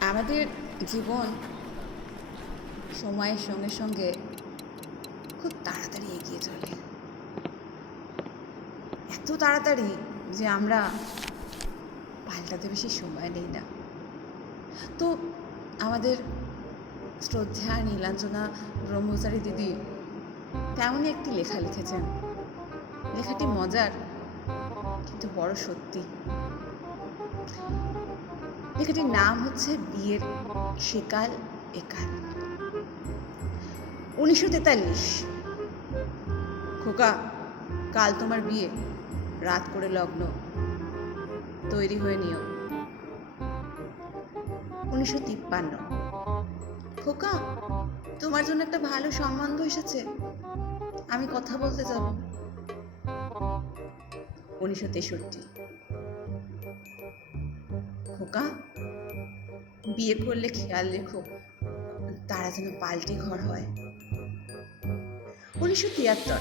আমাদের জীবন সময়ের সঙ্গে সঙ্গে খুব তাড়াতাড়ি এগিয়ে চলে। এত তাড়াতাড়ি যে আমরা পাল্টাতে বেশি সময় নেই না। তো আমাদের শ্রদ্ধা, নীলাঞ্জনা, ব্রহ্মচারী দিদি তেমনই একটি লেখা লিখেছেন। লেখাটি মজার, কিন্তু বড় সত্যি। লেখাটির নাম হচ্ছে বিয়ের সেকাল একাল উনিশশো তেতাল্লিশ। খোকা, কাল তোমার বিয়ে, রাত করে লগ্ন। তৈরি হয়ে নিও উনিশশো তিপ্পান্ন। খোকা, তোমার জন্য একটা ভালো সম্বন্ধ এসেছে। আমি কথা বলতে যাব। উনিশশো তেষট্টি। খোকা বিয়ে করলে খেয়াল রেখো, তারা যেন পাল্টি ঘর হয়। উনিশশো তিয়াত্তর।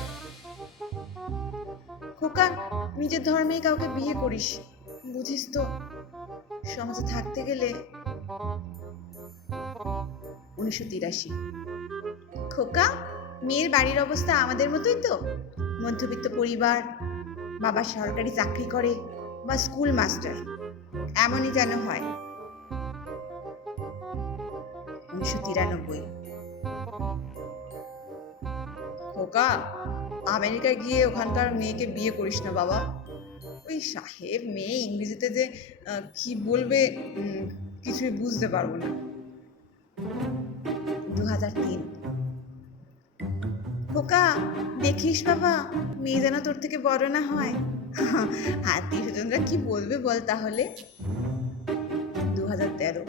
খোকা, নিজের ধর্মেই কাউকে বিয়ে করিস, বুঝিস তো। সমাজে থাকতে গেলে উনিশশো তিরাশি। খোকা, মেয়ের বাড়ির অবস্থা আমাদের মতোই তো। মধ্যবিত্ত পরিবার, বাবা সরকারি চাকরি করে, বা স্কুল মাস্টার এমনই যেন হয়। উনিশশো তিরানব্বই। খোকা, আমেরিকায় গিয়ে ওখানকার মেয়েকে বিয়ে করিস না বাবা। ওই সাহেব মেয়ে ইংরেজিতে যে কি বলবে কিছুই বুঝতে পারব না। দু হাজার তিন। খোকা, দেখিস বাবা, মেয়ে যেন তোর থেকে বড় না হয়। আত্মীয় স্বজনরা কি বলবে বল তাহলে? দু হাজার তেরো।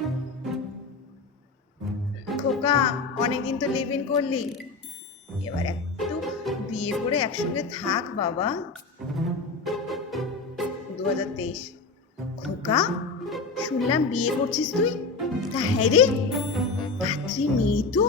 খোকা, অনেকদিন তো লিভ ইন করলি। এবার একটু বিয়ে করে একসঙ্গে থাক বাবা। দু হাজার তেইশ। খোকা, শুনলাম বিয়ে করছিস তুই? তা হ্যাঁ রে পাত্রী মেয়ে তো।